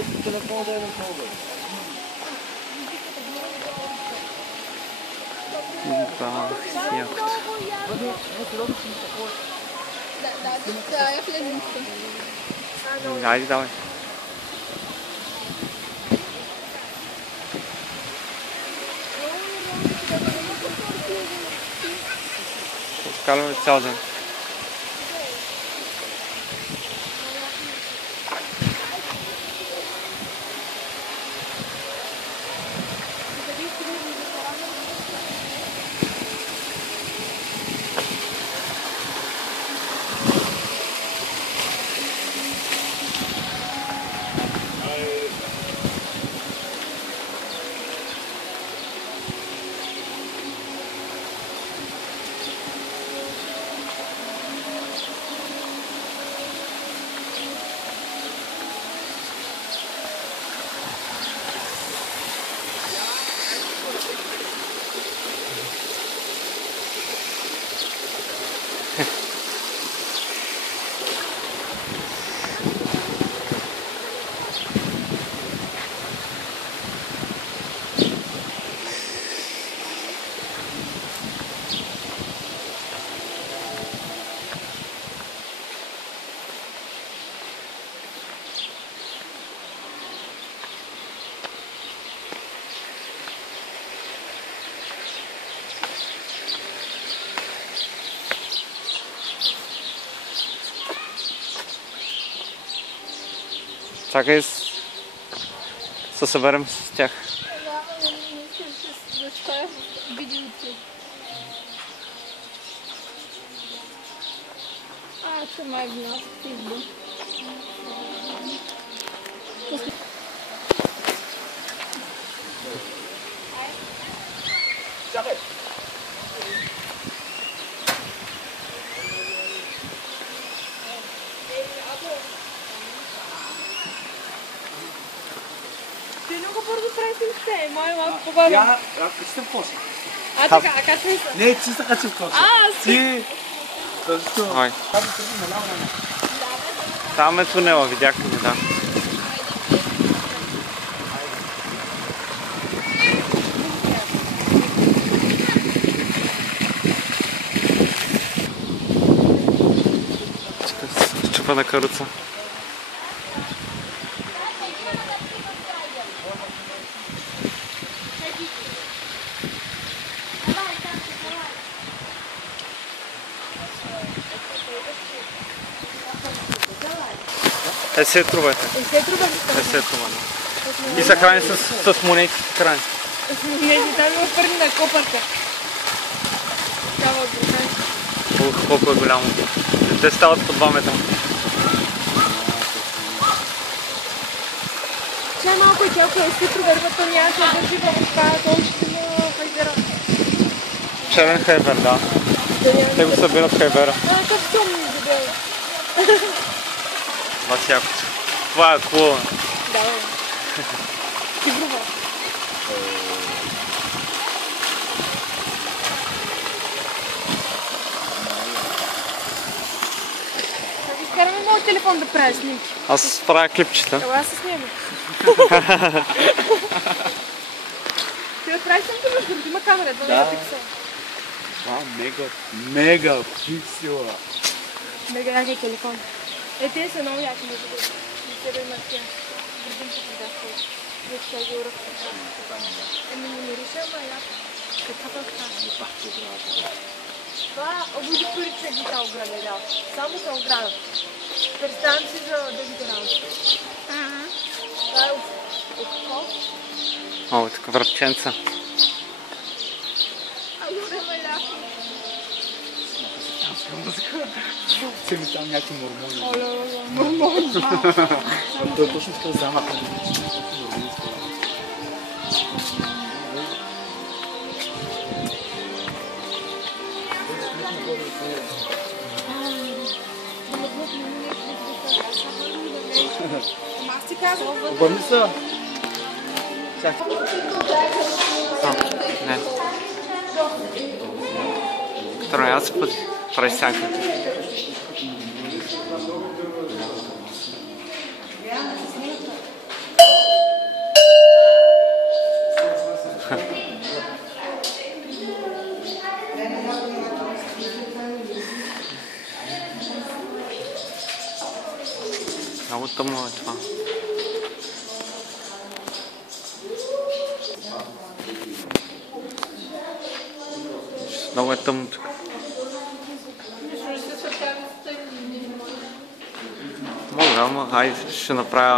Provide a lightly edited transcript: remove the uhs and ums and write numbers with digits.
телефона да е на това. Да, якото. Да, я влезем. Айде, давай. Скалваме цял ден. Чакай се съберем с тях. Да, мисля, че това е видеото. Ce mai bine, sigur. Ти много бързо пресихте, май малко по-бавно. Я качвам после. А така, а качвай се. Не, ти се качвам после. Ти... Ой. Там е тунела, видяхме го, да. Счупана каруца. Се трубата. Се труба. И се храни с монети. Храни. С монети, там има парни на копърка. Такава огромна. Колко е голямо. Те стават по 2 метра. Чай малко и тя, ако е ситровербата, няма да държи във толкова на хайвера. Черен хайвер, да. Те го събират хайвера. Как тъмни дебели. Васякото. Това е клона. Да, бе. Тигрова. Изкараме моят телефон да прави снимки. Аз правя клипчета. Ела аз се снимам. Ти да правиш снимки между другото, има камера, да не пиксел. Мега пиксела. Мега яки телефон. Те са много яки между другото. Не се да имат тя. Градинката да стои. Вече тя ги урък. Не мирише, ама яко. Каква това? Това обуди париче ги та ограда, да. Само са ограда. Представям си за другите работи. Това е от какво? О, така връбченца. Алюре, маляко. Се ми там някакви мормони. Оле, мормони. Той точно така замаха. Обърни се. Не. Трояца се пъти. Прави сянка. Много тъмно е това. Много е тъмно тук. Мога, ама хайде ще направя